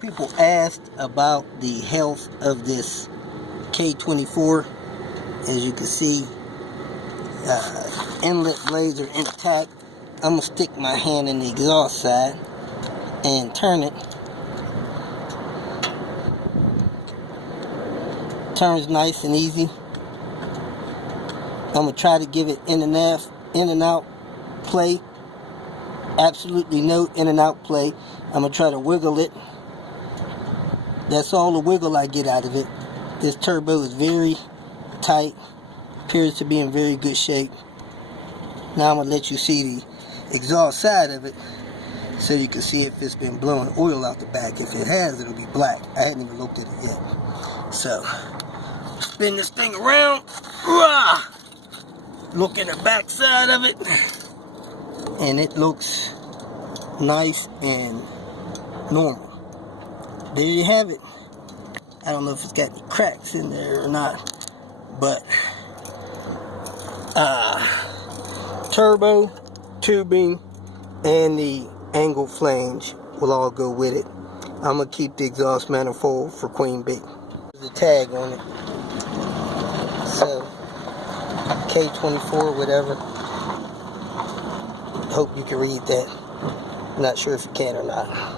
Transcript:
People asked about the health of this K24. As you can see, inlet blades are intact. I'm going to stick my hand in the exhaust side and turn it. Turns nice and easy. I'm going to try to give it in and out play. Absolutely no in and out play. I'm going to try to wiggle it. That's all the wiggle I get out of it. This turbo is very tight. Appears to be in very good shape. Now I'm going to let you see the exhaust side of it so you can see if it's been blowing oil out the back. If it has, it'll be black. I hadn't even looked at it yet. So, spin this thing around. Look at the back side of it. And it looks nice and normal. There you have it. I don't know if it's got any cracks in there or not, but turbo, tubing, and the angle flange will all go with it. I'm going to keep the exhaust manifold for Queen Bee. There's a tag on it. So, K24, whatever. Hope you can read that. Not sure if you can or not.